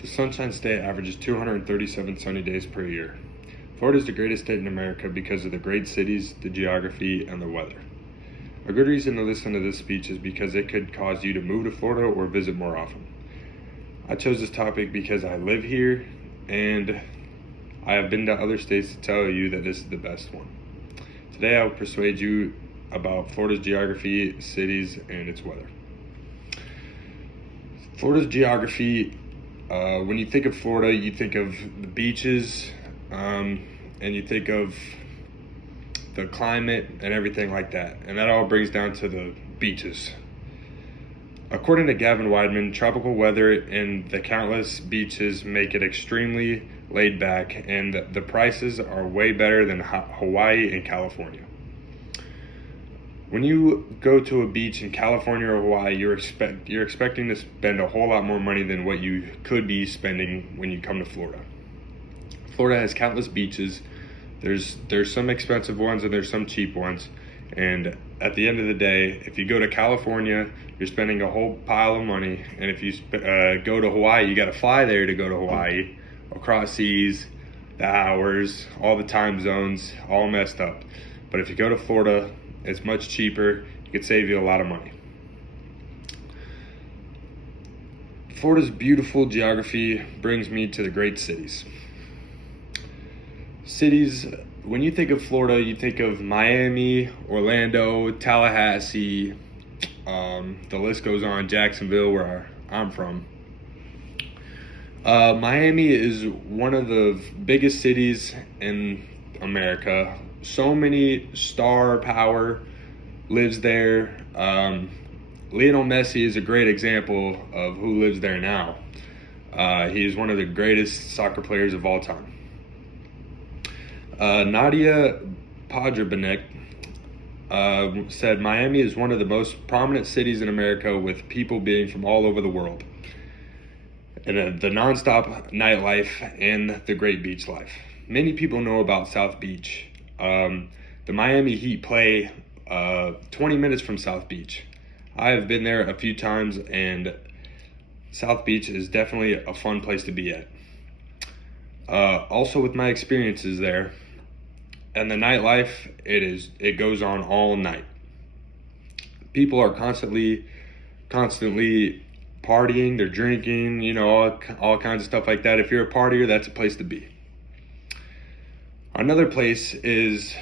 The Sunshine State averages 237 sunny days per year. Florida is the greatest state in America because of the great cities, the geography, and the weather. A good reason to listen to this speech is because it could cause you to move to Florida or visit more often. I chose this topic because I live here and I have been to other states to tell you that this is the best one. Today I will persuade you about Florida's geography, cities, and its weather. Florida's geography, when you think of Florida, you think of the beaches, and you think of the climate and everything like that. And that all brings down to the beaches. According to Gavin Weidman, tropical weather and the countless beaches make it extremely laid back, and the prices are way better than Hawaii and California. When you go to a beach in California or Hawaii, you're expecting to spend a whole lot more money than what you could be spending when you come to Florida. Florida has countless beaches. There's some expensive ones and there's some cheap ones. And at the end of the day, if you go to California, you're spending a whole pile of money. And if you go to Hawaii, you got to fly there to go to Hawaii, across seas, the hours, all the time zones, all messed up. But if you go to Florida, it's much cheaper. It could save you a lot of money. Florida's beautiful geography brings me to the great cities. Cities, when you think of Florida, you think of Miami, Orlando, Tallahassee, the list goes on, Jacksonville, where I'm from. Miami is one of the biggest cities in America. So many star power lives there. Lionel Messi is a great example of who lives there now. He is one of the greatest soccer players of all time. Nadia Podrobnik said Miami is one of the most prominent cities in America, with people being from all over the world. And the nonstop nightlife and the great beach life. Many people know about South Beach. The Miami Heat play 20 minutes from South Beach. I have been there a few times, and South Beach is definitely a fun place to be at. Also, with my experiences there, and the nightlife, it goes on all night. People are constantly partying, they're drinking, all kinds of stuff like that. If you're a partier, that's a place to be. Another place is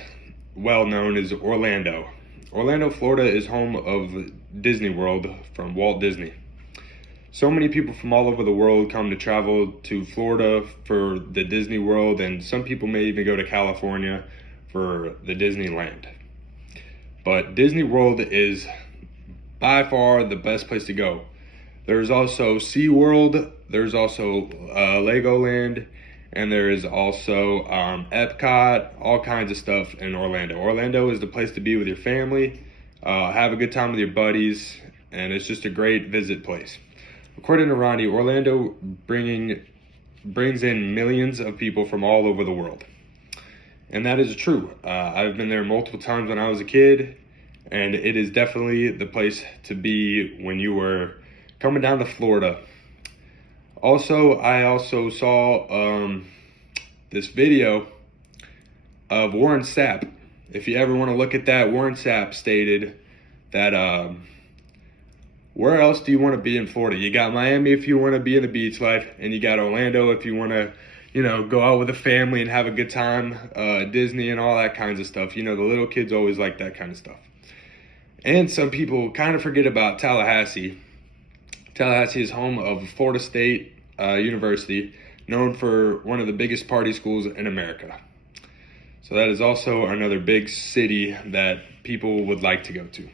well known is Orlando. Orlando, Florida is home of Disney World from Walt Disney. So many people from all over the world come to travel to Florida for the Disney World, and some people may even go to California for the Disneyland. But Disney World is by far the best place to go. There's also SeaWorld, there's also Legoland, and there is also Epcot, all kinds of stuff in Orlando. Orlando is the place to be with your family, have a good time with your buddies, and it's just a great visit place. According to Ronnie, Orlando brings in millions of people from all over the world. And that is true. I've been there multiple times when I was a kid, and it is definitely the place to be when you were coming down to Florida. Also, I also saw this video of Warren Sapp. If you ever want to look at that, Warren Sapp stated that where else do you want to be in Florida? You got Miami if you want to be in the beach life, and you got Orlando if you want to, go out with a family and have a good time, Disney and all that kinds of stuff. The little kids always like that kind of stuff. And some people kind of forget about Tallahassee. Tallahassee is home of Florida State University, known for one of the biggest party schools in America. So that is also another big city that people would like to go to.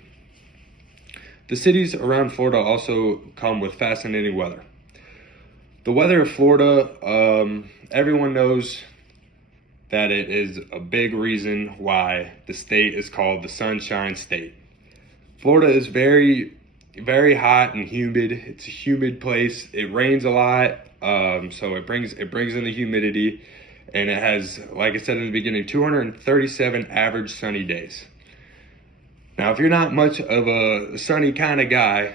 The cities around Florida also come with fascinating weather. The weather of Florida, everyone knows that it is a big reason why the state is called the Sunshine State. Florida is very, very hot and humid. It's a humid place. It rains a lot, so it brings in the humidity, and it has, like I said in the beginning, 237 average sunny days. Now, if you're not much of a sunny kind of guy,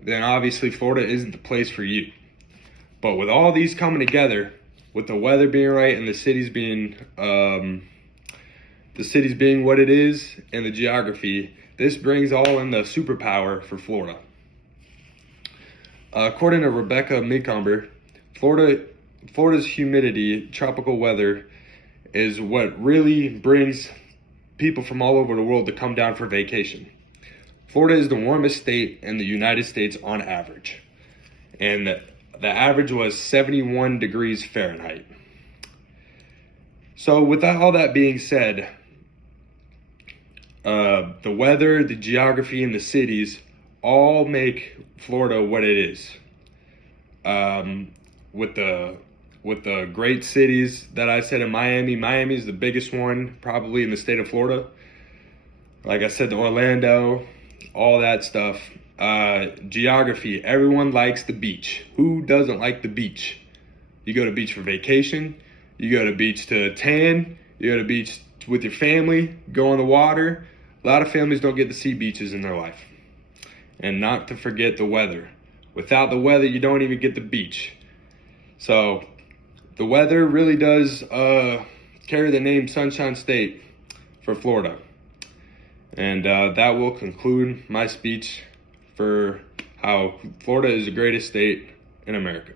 then obviously Florida isn't the place for you. But with all these coming together, with the weather being right and the cities being what it is and the geography, this brings all in the superpower for Florida. According to Rebecca Micomber, Florida's humidity, tropical weather, is what really brings people from all over the world to come down for vacation. Florida is the warmest state in the United States on average, and the average was 71 degrees Fahrenheit. So with all that being said, the weather, the geography, and the cities all make Florida what it is. With the great cities that I said in Miami is the biggest one probably in the state of Florida. Like I said, the Orlando, all that stuff. Geography, everyone likes the beach. Who doesn't like the beach? You go to beach for vacation, you go to beach to tan, you go to beach with your family, go on the water. A lot of families don't get to see beaches in their life. And not to forget the weather. Without the weather, you don't even get the beach. So the weather really does carry the name Sunshine State for Florida. And that will conclude my speech for how Florida is the greatest state in America.